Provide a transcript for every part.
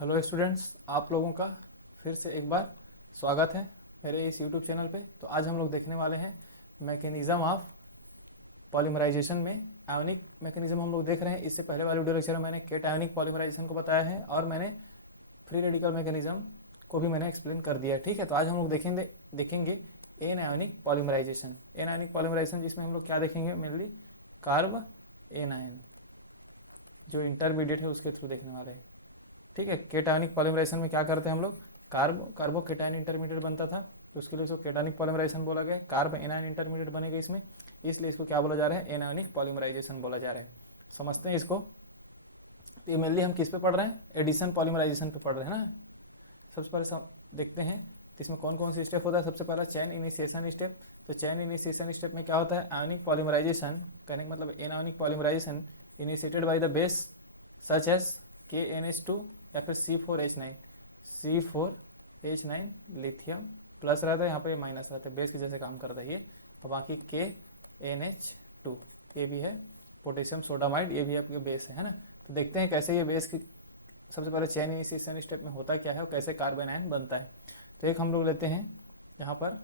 Hello students, आप लोगों का फिर से एक बार स्वागत है मेरे इस यूट्यूब चैनल पे। तो आज हम लोग देखने वाले हैं मैकेनिज्म ऑफ पॉलीमराइजेशन में आयोनिक मैकेनिज्म हम लोग देख रहे हैं। इससे पहले वाले वीडियो लेक्चर में मैंने केट आयोनिक पॉलीमराइजेशन को बताया है और मैंने फ्री रेडिकल मैकेनिज्म को भी मैंने एक्सप्लेन कर दिया है। ठीक है, तो आज हम लोग देखेंगे anionic polymerization. Anionic polymerization जिसमें हम लोग क्या देखेंगे, मेनली कार्ब एन आयन जो इंटरमीडिएट है उसके थ्रू देखने वाले हैं। ठीक है, केटायनिक पॉलीमराइजेशन में क्या करते हैं हम लोग, कार्बो केटायन इंटरमीडिएट बनता था तो उसके लिए इसको केटायनिक पॉलीमराइजेशन बोला गया। कार्ब एनायन इंटरमीडिएट बनेगा इसमें, इसलिए इसको क्या बोला जा रहा है, एनायनिक पॉलीमराइजेशन बोला जा रहा है। समझते हैं इसको। तो ये मेनली हम किस पे पढ़ रहे हैं, एडिशन पॉलीमराइजेशन पे पढ़ रहे हैं ना। सबसे पहले देखते हैं तो इसमें कौन कौन सी स्टेप होता है। सबसे पहला चैन इनिशिएशन स्टेप। तो चैन इनिशिएशन स्टेप में क्या होता है, आयोनिक पॉलीमराइजेशन कहने का मतलब anionic polymerization initiated by the base such as KNH2 या फिर C4H9 लिथियम प्लस रहता है, यहाँ पे माइनस रहता है, बेस के जैसे काम करता है ये। और बाकी KNH2 ये भी है, पोटेशियम सोडामाइड ये भी आपके बेस है ना। तो देखते हैं कैसे ये बेस की सबसे पहले चैन इनिशिएशन स्टेप में होता क्या है और कैसे कार्बन आयन बनता है। तो एक हम लोग लेते हैं यहाँ पर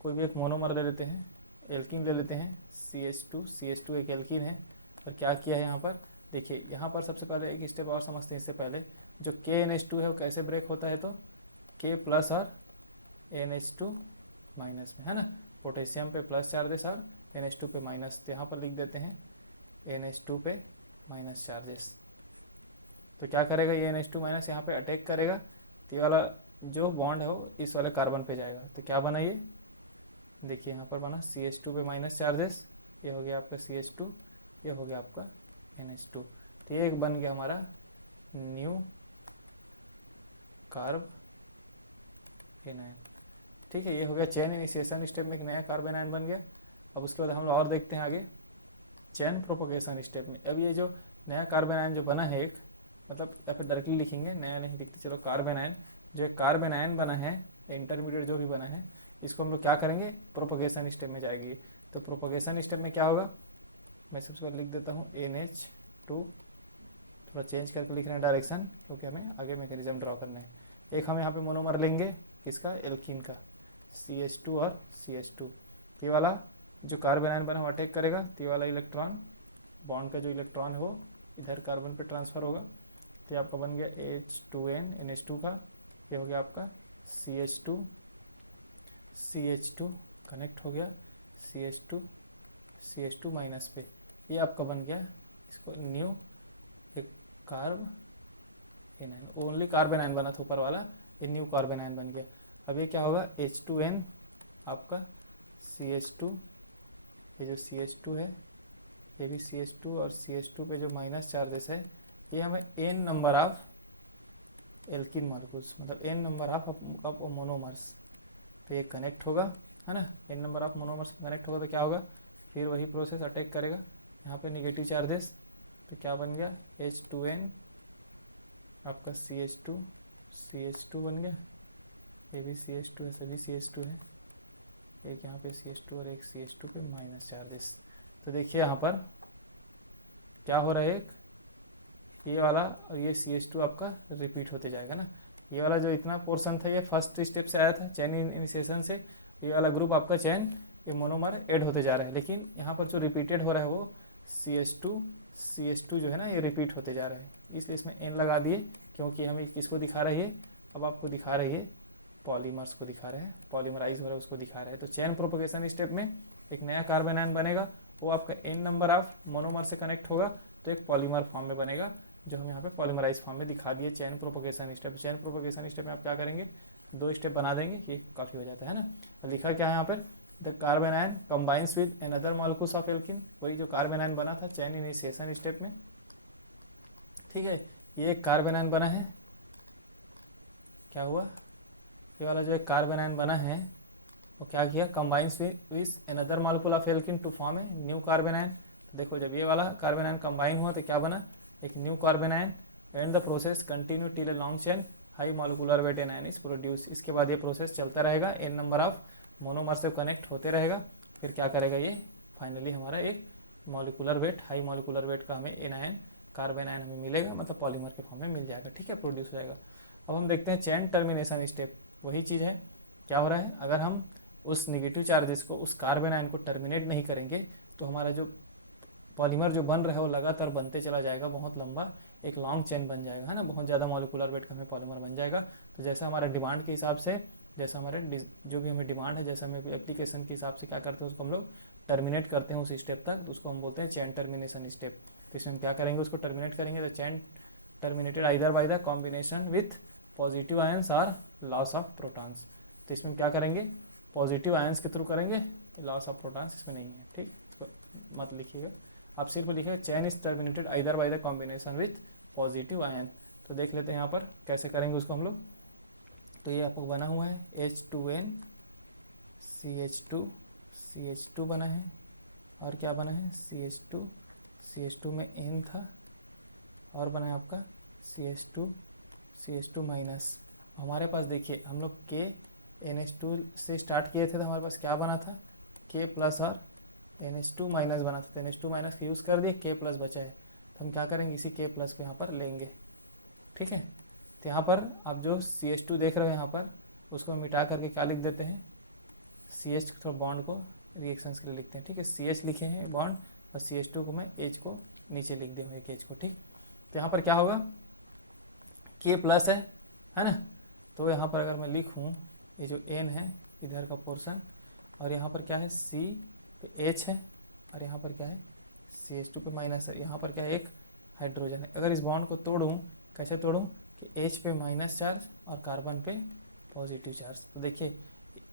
कोई भी एक मोनोमर ले लेते हैं, एल्कीन ले लेते हैं, CH2 एक एल्कीन है। और क्या किया है यहाँ पर, देखिए यहाँ पर सबसे पहले एक स्टेप और समझते हैं। इससे पहले जो KNH2 है वो कैसे ब्रेक होता है, तो K प्लस और NH2 माइनस में है ना। पोटेशियम पे प्लस चार्जेस और NH2 पे माइनस, तो यहाँ पर लिख देते हैं NH2 पे माइनस चार्जेस। तो क्या करेगा ये NH2 माइनस यहाँ पे अटैक करेगा, तो ये वाला जो बॉन्ड है वो इस वाले कार्बन पे जाएगा। तो क्या बना ये, देखिए यहाँ पर बना CH2 पे माइनस चार्जेस, ये हो गया आपका CH2, ये हो गया आपका NH2। तो ये एक बन गया हमारा न्यू कार्ब एनायन। ठीक है, ये हो गया चैन इनिशिएशन स्टेप में एक नया कार्बन आयन बन गया। अब उसके बाद हम लोग और देखते हैं आगे चैन प्रोपोगेशन स्टेप में। अब ये जो नया कार्बन आयन जो बना है एक, मतलब या फिर डायरेक्टली लिखेंगे, नया नहीं लिखते, चलो कार्बन आयन, जो एक कार्बन आयन बना है इंटरमीडिएट जो भी बना है, इसको हम लोग क्या करेंगे, प्रोपोगेशन स्टेप में जाएगी। तो प्रोपोगेशन स्टेप में क्या होगा, मैं सबसे पहले लिख देता हूँ NH2, थोड़ा चेंज करके लिख रहे हैं डायरेक्शन क्योंकि हमें आगे मैकेनिज्म ड्रॉ करना है। एक हम यहाँ पे मोनोमर लेंगे किसका, एल्कीन का, CH2 और CH2। ये वाला जो कार्बन आयन बना वो अटैक करेगा, तो ये वाला इलेक्ट्रॉन बॉन्ड का जो इलेक्ट्रॉन है वो इधर कार्बन पे ट्रांसफर होगा। तो ये आपका बन गया H2N NH2 का, ये हो गया आपका CH2 कनेक्ट हो गया CH2 माइनस पे, ये आपका बन गया इसको न्यू एक carb anion. Only carbon ion बना था ऊपर वाला, ये न्यू कार्बन आयन बन गया। अब ये क्या होगा, H2N आपका CH2, ये जो CH2 है ये भी CH2 और CH2 पे जो माइनस चार्जेस है ये हमें n number of alkene molecules, मतलब n नंबर ऑफ मोनोमर्स पे ये कनेक्ट होगा है ना। n number of monomers connect होगा तो क्या होगा, फिर वही प्रोसेस अटैक करेगा, यहाँ पे नेगेटिव चार्जेस, तो क्या बन गया H2N आपका CH2 बन गया। ये भी CH2 है, सभी CH2 है, एक यहाँ पे CH2 और एक CH2 पे माइनस चार्जेस। तो देखिए यहाँ पर क्या हो रहा है, एक ये वाला और ये CH2 आपका रिपीट होते जाएगा ना। ये वाला जो इतना पोर्शन था ये फर्स्ट स्टेप से आया था चैन इनिशिएशन से, ये वाला ग्रुप आपका चैन ये मोनोमर ऐड होते जा रहा है, लेकिन यहाँ पर जो रिपीटेड हो रहा है वो CH2 जो है ना ये रिपीट होते जा रहा है, इसलिए इसमें n लगा दिए क्योंकि हमें किसको दिखा रही है, अब आपको दिखा रही है पॉलीमर्स को दिखा रहा है, पॉलीमराइज हो रहा है उसको दिखा रहा है। तो चैन प्रोपोगेशन स्टेप में एक नया कार्बन आयन बनेगा, वो आपका n नंबर ऑफ मोनोमर से कनेक्ट होगा तो एक पॉलीमर फॉर्म में बनेगा, जो हम यहाँ पे पॉलीमराइज फॉर्म में दिखा दिए चैन प्रोपोगेशन स्टेप। चैन प्रोपोगेशन स्टेप में आप क्या करेंगे, 2 स्टेप बना देंगे, ये काफ़ी हो जाता है ना। और लिखा क्या है यहाँ पर, the carbon ion combines with another molecules of alkene, वही जो कार्बन आयन बना था चैन इनिशिएशन स्टेप में। ठीक है, ये एक कार्बन आयन बना है, क्या हुआ, ये वाला जो एक कार्बन आयन बना है वो क्या किया, combines with another molecule of alkene to form a new carbanion. तो देखो जब ये वाला कार्बन आयन कंबाइन हुआ तो क्या बना, एक new carbon ion, and the process continue till a long chain high molecular weight anion is produce. इसके बाद ये प्रोसेस चलता रहेगा, n नंबर ऑफ मोनोमर से कनेक्ट होते रहेगा, फिर क्या करेगा ये फाइनली हमारा एक molecular weight, high molecular weight का हमें एनायन कार्बन आयन हमें मिलेगा, मतलब पॉलीमर के फॉर्म में मिल जाएगा, ठीक है, प्रोड्यूस हो जाएगा। अब हम देखते हैं चेन टर्मिनेशन स्टेप, वही चीज़ है। क्या हो रहा है, अगर हम उस निगेटिव चार्जेस को, उस कार्बन आयन को टर्मिनेट नहीं करेंगे तो हमारा जो पॉलीमर जो बन रहा है वो लगातार बनते चला जाएगा, बहुत लंबा एक लॉन्ग चेन बन जाएगा, है ना, बहुत ज़्यादा मॉलिक्यूलर वेट का हमें पॉलीमर बन जाएगा। तो जैसा हमारे डिमांड के हिसाब से, जैसा हमारे जो भी हमें डिमांड है, जैसा हमें एप्लीकेशन के हिसाब से क्या करते हैं उसको हम लोग टर्मिनेट करते हैं उस स्टेप तक, तो उसको हम बोलते हैं चेन टर्मिनेशन स्टेप। तो इसमें हम क्या करेंगे, उसको टर्मिनेट करेंगे, तो chain terminated either by the combination with positive ions और लॉस ऑफ प्रोटॉन्स। तो इसमें क्या करेंगे, पॉजिटिव आयंस के थ्रू करेंगे, लॉस ऑफ प्रोटॉन्स इसमें नहीं है, ठीक, इसको मत लिखिएगा, आप सिर्फ लिखिएगा chain is terminated either by the combination with positive ion. तो देख लेते हैं यहाँ पर कैसे करेंगे उसको हम लोग। तो ये आपको बना हुआ है H2N CH2 बना है, और क्या बना है CH2 में N था, और बना है आपका CH2 माइनस। हमारे पास देखिए हम लोग K NH2 से स्टार्ट किए थे, तो हमारे पास क्या बना था, K प्लस और NH2 माइनस बना था, तो NH2 माइनस का यूज़ कर दिए, K प्लस बचा है, तो हम क्या करेंगे, इसी K प्लस को यहाँ पर लेंगे, ठीक है। तो यहाँ पर आप जो CH2 देख रहे हो यहाँ पर, उसको मिटा करके क्या लिख देते हैं, CH थोड़ा बॉन्ड को रिएक्शंस के लिए लिखते हैं, ठीक है, CH लिखे हैं बॉन्ड, और CH2 को मैं H को नीचे लिख दिया हूँ, एक H को, ठीक। तो यहाँ पर क्या होगा, K प्लस है ना, तो यहाँ पर अगर मैं लिखूँ, ये जो N है इधर का पोर्शन, और यहाँ पर क्या है C पे H है, और यहाँ पर क्या है CH2 पे माइनस है, यहाँ पर क्या है एक हाइड्रोजन है। अगर इस बॉन्ड को तोड़ूँ, कैसे तोड़ूँ कि H पे माइनस चार्ज और कार्बन पे पॉजिटिव चार्ज, तो देखिए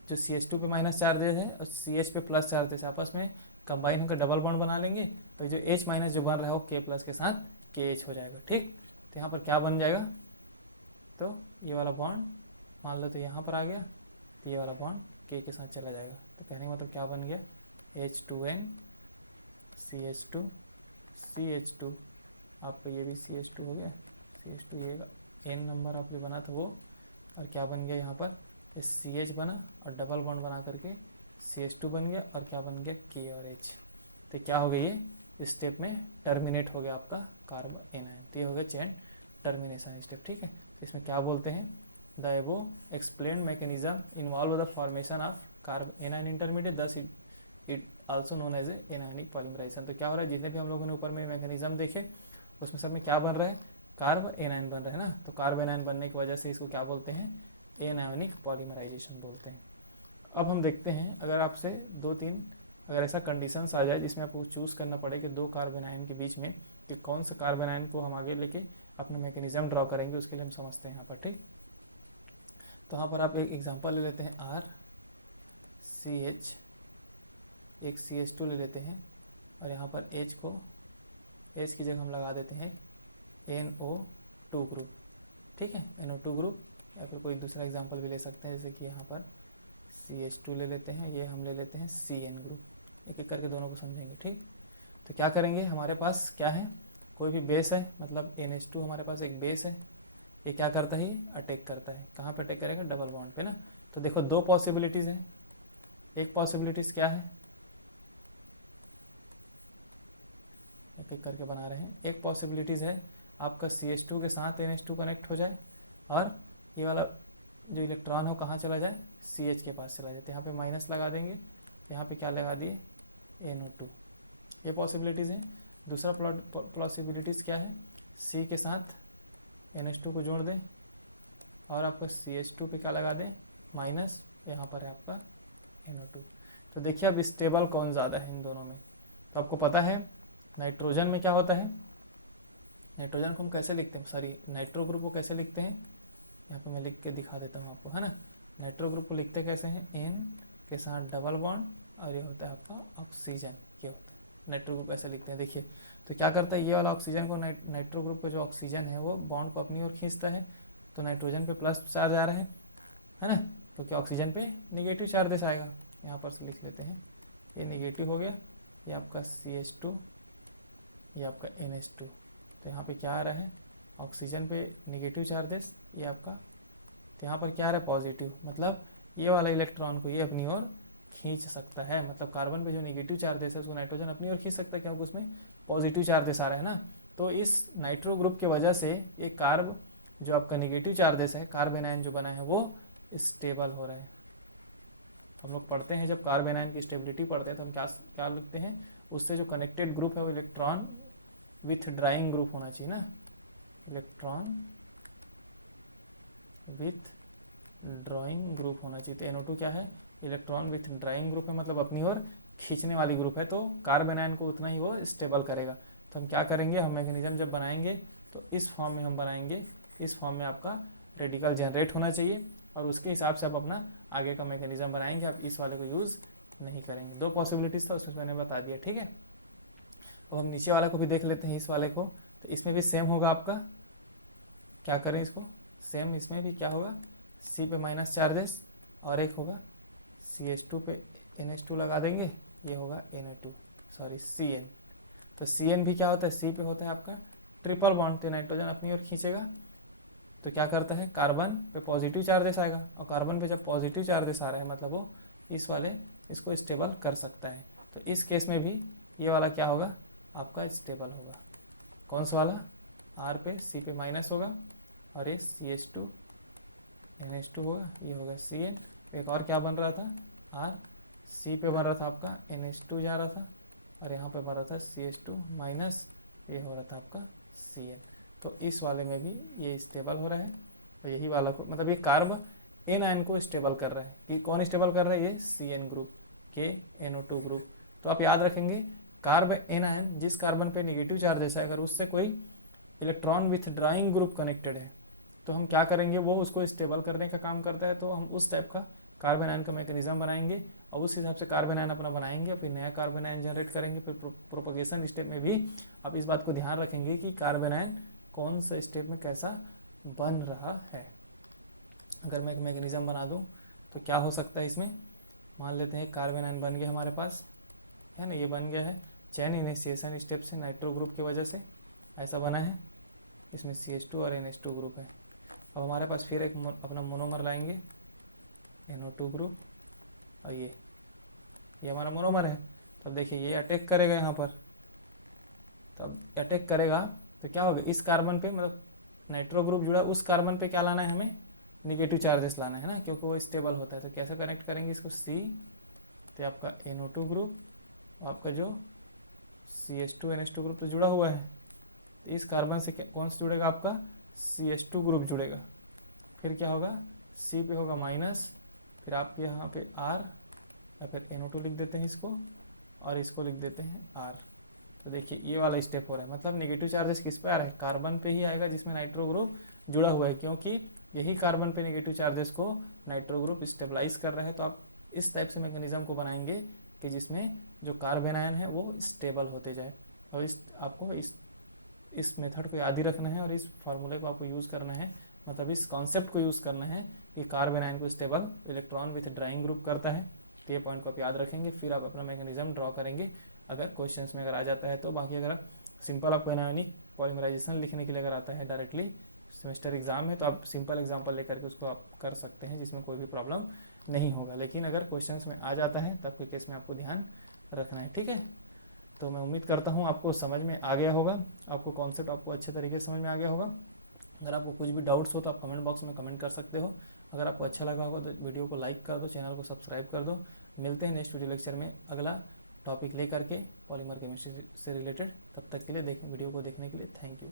जो CH2 पे माइनस चार्जेस है और CH पे प्लस चार्जेस आपस में कंबाइन होकर डबल बॉन्ड बना लेंगे, और जो H माइनस जो बन रहा है वो K प्लस के साथ KH हो जाएगा, ठीक। तो यहाँ पर क्या बन जाएगा, तो ये वाला बॉन्ड मान लो तो यहाँ पर आ गया, तो ये वाला बॉन्ड K के साथ चला जाएगा। तो कहने का मतलब क्या बन गया, H2N CH2 आपका ये भी CH2 हो गया, CH2 ये N नंबर आप जो बना था वो, और क्या बन गया यहाँ पर CH बना और डबल बॉन्ड बना करके CH2 बन गया, और क्या बन गया K और H। तो क्या हो गया, ये इस स्टेप में टर्मिनेट हो गया आपका कार्बन एनायन। तो ये हो गया चेन टर्मिनेशन स्टेप, ठीक है। इसमें क्या बोलते हैं, the above explained mechanism involve the formation of carbon anion intermediate, thus it also known as a anionic polymerization. तो क्या हो रहा है, जितने भी हम लोगों ने ऊपर में मैकेनिज्म देखे उसमें सब में क्या बन रहा है, कार्ब एनायन बन रहा है ना, तो कार्ब एनायन बनने की वजह से इसको क्या बोलते हैं, एनायनिक पॉलीमराइजेशन बोलते हैं। अब हम देखते हैं, अगर आपसे 2-3 अगर ऐसा कंडीशंस आ जाए जिसमें आपको चूज करना पड़े कि दो कार्बन आयन के बीच में कि कौन सा कार्बन आयन को हम आगे लेके अपना मैकेनिज्म ड्रॉ करेंगे, उसके लिए हम समझते हैं यहाँ पर, ठीक। तो यहाँ पर आप एक एग्जांपल ले लेते हैं, RCH, एक CH2 ले लेते हैं, और यहाँ पर H की जगह हम लगा देते हैं NO2 ग्रुप, ठीक है, NO2 ग्रुप, या फिर कोई दूसरा एग्जांपल भी ले सकते हैं, जैसे कि यहाँ पर CH2 ले लेते हैं, ये हम ले लेते हैं CN ग्रुप, एक एक करके दोनों को समझेंगे, ठीक। तो क्या करेंगे, हमारे पास क्या है, कोई भी बेस है, मतलब NH2 हमारे पास एक बेस है, ये क्या करता है, अटैक करता है, कहाँ पे अटैक करेगा, डबल बॉन्ड पे ना। तो देखो दो पॉसिबिलिटीज़ हैं, एक पॉसिबिलिटीज़ क्या है, एक एक करके बना रहे हैं, एक पॉसिबिलिटीज़ है आपका CH2 के साथ NH2 कनेक्ट हो जाए, और ये वाला जो इलेक्ट्रॉन हो कहाँ चला जाए, CH के पास चला जाए, तो यहाँ पे माइनस लगा देंगे, यहाँ पे क्या लगा दिए, NO2, ये पॉसिबिलिटीज़ हैं। दूसरा पॉसिबिलिटीज़ क्या है, C के साथ NH2 को जोड़ दें, और आपका CH2 पे क्या लगा दें, माइनस, यहाँ पर है आपका NO2। तो देखिए अब स्टेबल कौन ज़्यादा है इन दोनों में, तो आपको पता है नाइट्रोजन में क्या होता है, नाइट्रोजन को हम कैसे लिखते हैं, सॉरी नाइट्रो ग्रुप को कैसे लिखते हैं, यहाँ पे मैं लिख के दिखा देता हूँ आपको, है ना। नाइट्रो ग्रुप को लिखते कैसे हैं, N के साथ डबल बॉन्ड, और ये होता है आपका ऑक्सीजन, ये होता है नाइट्रो ग्रुप ऐसे लिखते हैं। देखिए तो क्या करता है, ये वाला ऑक्सीजन को नाइट्रो ग्रुप का जो ऑक्सीजन है वो बॉन्ड को अपनी ओर खींचता है, तो नाइट्रोजन पे प्लस चार्ज आ रहा है ना, तो क्या ऑक्सीजन पे निगेटिव चार्जेस आएगा, यहाँ पर से लिख लेते हैं, ये निगेटिव हो गया, ये आपका CH2, ये आपका NH2, तो यहाँ पे क्या आ रहा है, ऑक्सीजन पे निगेटिव चार्जेस, ये आपका, तो यहाँ पर क्या आ रहा है, पॉजिटिव, मतलब ये वाला इलेक्ट्रॉन को ये अपनी ओर खींच सकता है, मतलब कार्बन पे जो निगेटिव चार्जेस है उसको नाइट्रोजन अपनी ओर खींच सकता है, क्योंकि उसमें पॉजिटिव चार्जेस आ रहा है ना। तो इस नाइट्रो ग्रुप की वजह से ये कार्ब जो आपका निगेटिव चार्जेस है, कार्बन आयन जो बना है वो स्टेबल हो रहा है। हम लोग पढ़ते हैं जब कार्बन आयन की स्टेबिलिटी पढ़ते हैं तो हम क्या क्या लिखते हैं, उससे जो कनेक्टेड ग्रुप है वो इलेक्ट्रॉन विथ ड्राइंग ग्रुप होना चाहिए ना, इलेक्ट्रॉन विथ ड्राइंग ग्रुप होना चाहिए। तो NO2 क्या है, इलेक्ट्रॉन विथ ड्राइंग ग्रुप है, मतलब अपनी ओर खींचने वाली ग्रुप है, तो कार्बन आयन को उतना ही वो स्टेबल करेगा। तो हम क्या करेंगे, हम मैकेनिज्म जब बनाएंगे तो इस फॉर्म में हम बनाएंगे, इस फॉर्म में आपका रेडिकल जनरेट होना चाहिए और उसके हिसाब से आप अपना आगे का मैकेनिज्म बनाएंगे, आप इस वाले को यूज़ नहीं करेंगे। दो पॉसिबिलिटीज़ था उसमें मैंने बता दिया, ठीक है। अब हम नीचे वाले को भी देख लेते हैं, इस वाले को, तो इसमें भी सेम होगा आपका, क्या करें इसको, सेम इसमें भी क्या होगा, C पे माइनस चार्जेस और एक होगा CH2 पे NH2 लगा देंगे, ये होगा Na2 सॉरी CN। तो CN भी क्या होता है, C पे होता है आपका ट्रिपल बॉन्ड, तो नाइट्रोजन अपनी ओर खींचेगा तो क्या करता है, कार्बन पे पॉजिटिव चार्जेस आएगा और कार्बन पे जब पॉजिटिव चार्जेस आ रहा है मतलब वो इस वाले इसको स्टेबल कर सकता है। तो इस केस में भी ये वाला क्या होगा आपका स्टेबल होगा, कौन सा वाला, R पे C पे माइनस होगा और ये CH2 NH2 होगा, ये होगा CN। एक और क्या बन रहा था, R C पे बन रहा था आपका NH2 जा रहा था और यहाँ पे बन रहा था CH2 माइनस, ये हो रहा था आपका CN। तो इस वाले में भी ये स्टेबल हो रहा है और यही वाला को मतलब ये कार्ब एन आयन को स्टेबल कर रहा है, कि कौन स्टेबल कर रहा है, ये CN ग्रुप के NO2 ग्रुप। तो आप याद रखेंगे कार्ब एन आयन जिस कार्बन पे नेगेटिव चार्जेस है, अगर उससे कोई electron with drawing group connected है तो हम क्या करेंगे, वो उसको स्टेबल करने का काम करता है। तो हम उस टाइप का कार्बन आयन का मैकेनिज्म बनाएंगे और उस हिसाब से कार्बन आयन अपना बनाएंगे, फिर नया कार्बन आयन जनरेट करेंगे। फिर प्रोपगेशन स्टेप में भी आप इस बात को ध्यान रखेंगे कि कार्बन आयन कौन सा स्टेप में कैसा बन रहा है। अगर मैं एक मैकेनिज्म बना दूं तो क्या हो सकता है इसमें, मान लेते हैं कार्बन आयन बन गया हमारे पास, है ना, ये बन गया है चैन इनिशिएशन स्टेप से नाइट्रो ग्रुप की वजह से ऐसा बना है, इसमें CH2 और NH2 ग्रुप है। अब हमारे पास फिर एक अपना मोनोमर लाएंगे NO2 ग्रुप और ये हमारा मोनोमर है। तब देखिए ये अटैक करेगा यहाँ पर, तब अटैक करेगा तो क्या होगा, इस कार्बन पे मतलब नाइट्रो ग्रुप जुड़ा उस कार्बन पे क्या लाना है, हमें निगेटिव चार्जेस लाना है ना, क्योंकि वो स्टेबल होता है। तो कैसे कनेक्ट करेंगे इसको, C तो आपका NO2 ग्रुप और आपका जो CH2 NH2 ग्रुप तो जुड़ा हुआ है, तो इस कार्बन से कौन सा जुड़ेगा, आपका CH2 ग्रुप जुड़ेगा। फिर क्या होगा, C पे होगा माइनस, फिर आपके यहाँ पे R या फिर NO2 लिख देते हैं इसको और इसको लिख देते हैं R। तो देखिए ये वाला स्टेप हो रहा है, मतलब नेगेटिव चार्जेस किस पे आ रहा है, कार्बन पे ही आएगा जिसमें नाइट्रो ग्रुप जुड़ा हुआ है, क्योंकि यही कार्बन पे नेगेटिव चार्जेस को नाइट्रो ग्रुप स्टेबलाइज कर रहा है। तो आप इस टाइप से मैकेनिज्म को बनाएंगे कि जिसमें जो कार्बन आयन है वो स्टेबल होते जाए। और आपको इस मेथड को याद ही रखना है और इस फार्मूले को आपको यूज़ करना है, मतलब इस कॉन्सेप्ट को यूज़ करना है कि कार्बन आयन को stable electron with drawing group करता है। तो ये पॉइंट को आप याद रखेंगे, फिर आप अपना मैकेनिज्म ड्रॉ करेंगे अगर क्वेश्चंस में अगर आ जाता है तो। बाकी अगर सिंपल आपको एनायनिक पॉलीमराइजेशन लिखने के लिए अगर आता है डायरेक्टली सेमेस्टर एग्जाम में, तो आप सिंपल एग्जाम्पल लेकर के उसको आप कर सकते हैं, जिसमें कोई भी प्रॉब्लम नहीं होगा। लेकिन अगर क्वेश्चंस में आ जाता है तब के केस में आपको ध्यान रखना है, ठीक है। तो मैं उम्मीद करता हूँ आपको समझ में आ गया होगा, आपको कॉन्सेप्ट आपको अच्छे तरीके से समझ में आ गया होगा। अगर आपको कुछ भी डाउट्स हो तो आप कमेंट बॉक्स में कमेंट कर सकते हो। अगर आपको अच्छा लगा होगा तो वीडियो को लाइक कर दो, चैनल को सब्सक्राइब कर दो। मिलते हैं नेक्स्ट वीडियो लेक्चर में अगला टॉपिक लेकर के पॉलीमर केमिस्ट्री से रिलेटेड। तब तक के लिए वीडियो को देखने के लिए थैंक यू।